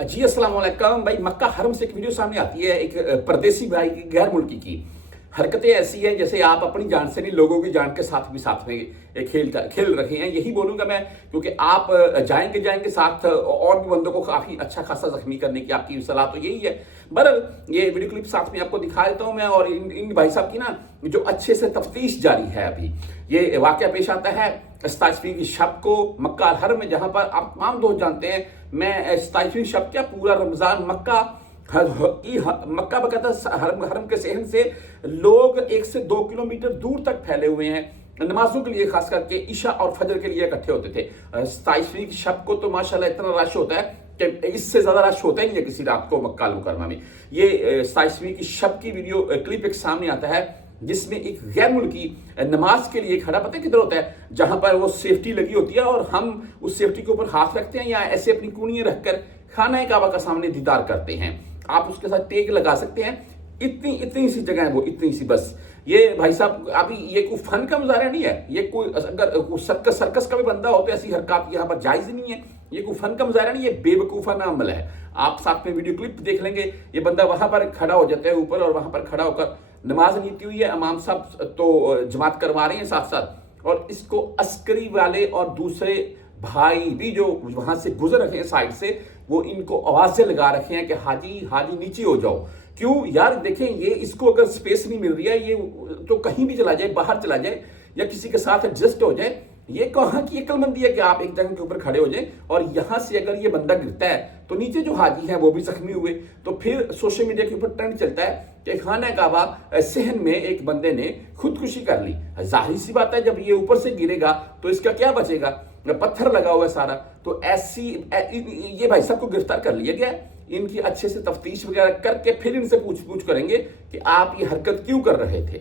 जी अस्सलाम वालेकुम भाई। मक्का हरम से एक वीडियो सामने आती है एक परदेसी भाई की, गैर मुल्की की हरकतें ऐसी हैं जैसे आप अपनी जान से नहीं लोगों की जान के साथ भी साथ में खेल रहे हैं। यही बोलूंगा मैं, क्योंकि आप जाएंगे साथ और भी बंदों को काफी अच्छा खासा जख्मी करने की आपकी सलाह तो यही है। बहरहाल ये वीडियो क्लिप साथ में आपको दिखा देता हूं मैं। और इन भाई साहब की ना जो अच्छे से तफ्तीश जारी है अभी। ये वाकया पेश आता है 27वीं शब को मक्का हरम में, जहां पर आप तमाम दोस्त जानते हैं मैं 27वीं शब क्या पूरा रमजान मक्का बकायदा हरम के सहन से लोग 1 से 2 किलोमीटर दूर तक फैले हुए हैं नमाजों के लिए, खास करके ईशा और फजर के लिए इकट्ठे होते थे। 27वीं शब को तो माशाल्लाह इतना रश होता है कि इससे ज्यादा रश होता ही नहीं है किसी रात को मक्का अल मुकरमा में। ये 27वीं की शब की वीडियो क्लिप एक सामने आता है जिसमें एक गैर मुल्की नमाज के लिए खड़ा, पता है किधर होता है, जहां पर वो सेफ्टी लगी होती है और हम उस सेफ्टी के ऊपर हाथ रखते हैं या ऐसे अपनी कूनियां रखकर खाना काबा का सामने दीदार करते हैं। आप उसके साथ टेक लगा सकते हैं। इतनी सी जगह है वो, इतनी सी बस। ये भाई साहब अभी ये कोई फन का मुजाहरा नहीं है, ये कोई अगर सर्कस का भी बंदा हो तो ऐसी हरकत यहाँ पर जायज नहीं है। ये कोई फन का मुजाहरा नहीं है, बेवकूफाना अमल है। आप साथ में वीडियो क्लिप देख लेंगे। ये बंदा वहां पर खड़ा हो जाता है ऊपर और वहां पर खड़ा होकर नमाज नीति हुई है। इमाम साहब तो जमात करवा रहे हैं साथ साथ, और इसको अस्करी वाले और दूसरे भाई भी जो वहां से गुजर रहे हैं साइड से, वो इनको आवाजें लगा रखे हैं कि हाजी हाजी नीचे हो जाओ। क्यों यार, देखें ये इसको अगर स्पेस नहीं मिल रही है, ये तो कहीं भी चला जाए, बाहर चला जाए या किसी के साथ एडजस्ट हो जाए। ये कहाँ की अक्लमंदी है कि आप एक जगह के ऊपर खड़े हो जाए और यहां से अगर ये बंदा गिरता है तो नीचे जो हाजी हैं वो भी जख्मी हुए। तो फिर सोशल मीडिया के ऊपर ट्रेंड चलता है कि खाना काबा सहन में एक बंदे ने खुदकुशी कर ली। जाहिर सी बात है जब ये ऊपर से गिरेगा तो इसका क्या बचेगा, पत्थर लगा हुआ है सारा। तो ऐसी ये भाई साहब को गिरफ्तार कर लिया गया। इनकी अच्छे से तफ्तीश वगैरह करके फिर इनसे पूछ करेंगे कि आप ये हरकत क्यों कर रहे थे।